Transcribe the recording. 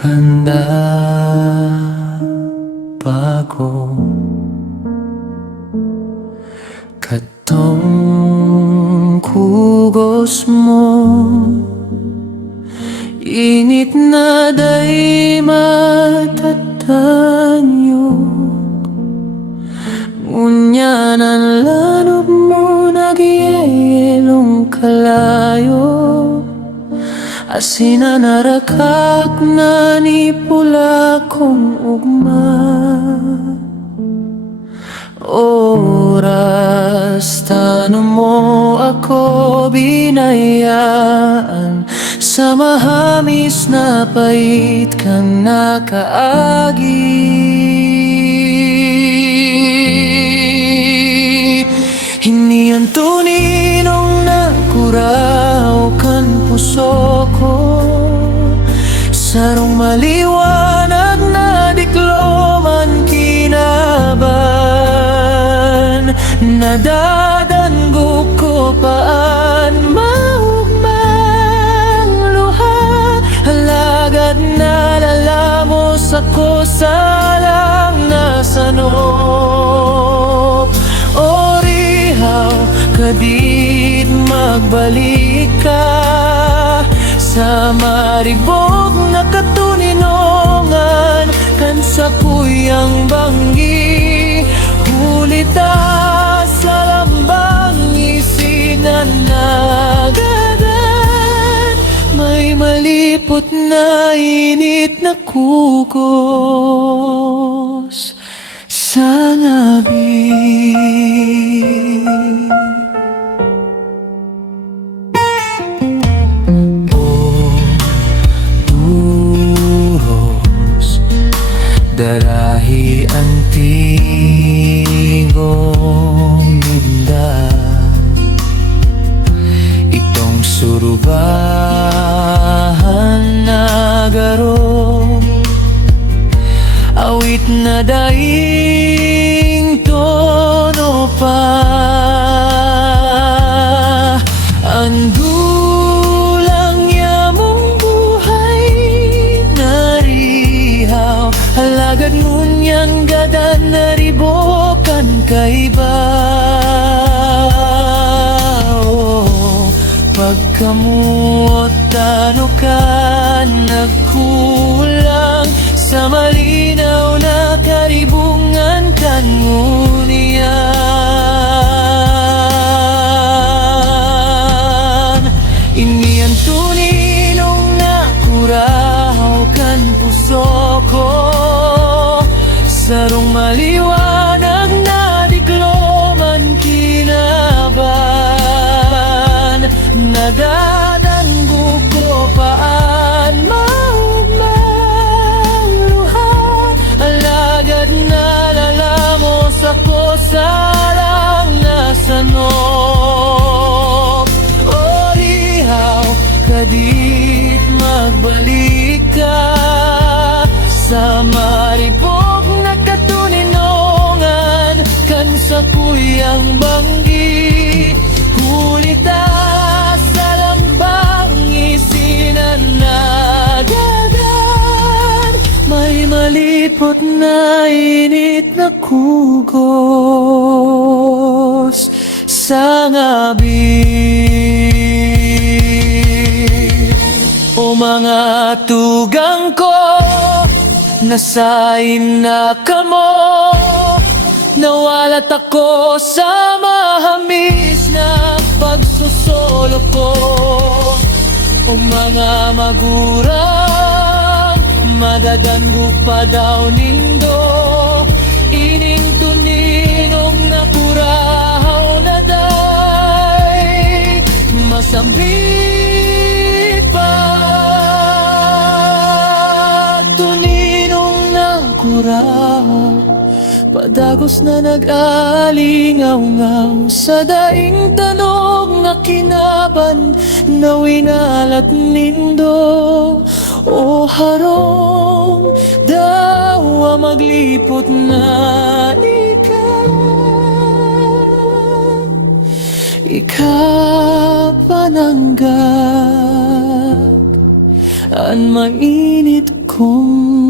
Kanda bago katong kugos mo, init na day matatanyo, ngunyan ang lanob mo nagyayelong kalayo. Asina narakak na ni pula kong ugma, oras tanong mo ako binayaan, sa mahamis na pait kang nakaagi. Hindi ang tuninong nakuraw kan puso ko, sarong maliwanag na dikloman kinaban. Nadadanggo ko paan maugmang luha, halagad na lalamos ako sa lang nasanop. Kadit magbalik ka sa maribog na katuninongan, kan sa puyang banggi hulita sa lambang isinan nagadan. May malipot na init na kugos sa ngabi. Darahi antigong minda, itong surubahan na garo, awit na daing tono pa. Andulang yamong buhay narihaw, halagad ngunyan gadan naribokan kaibaw. Pagkamuot tano ka nagkulang, sa malinaw na karibungan kan ngunyan. Iniyan tuninong nakuraw kan puso ko, sarong maliwanag na dikloman kinaban. Nadadanggo ko paan maugmang luha, alagad na lalamos ako sa lang nasanop. O rihaw, kadit magbalik ka sa maribog na katuninongan, kan sa puyang banggi hulita sa lambang isinan nagadan. May malipot na init na kugos sa ngabi. O mga tugang ko, nasain na kamo, nawalat ako sa mahamis na pagsusolo ko. O mga magurang, madadanggo pa daw nindo, ining tuninong nakurahaw na day masambi pa. Tuninong nakurahaw, padagos na nag-alingaw-ngaw, sa daing tanog na kinaban na winalat nindo. O harong daw maglipot na ikapananggat, an mainit ko kong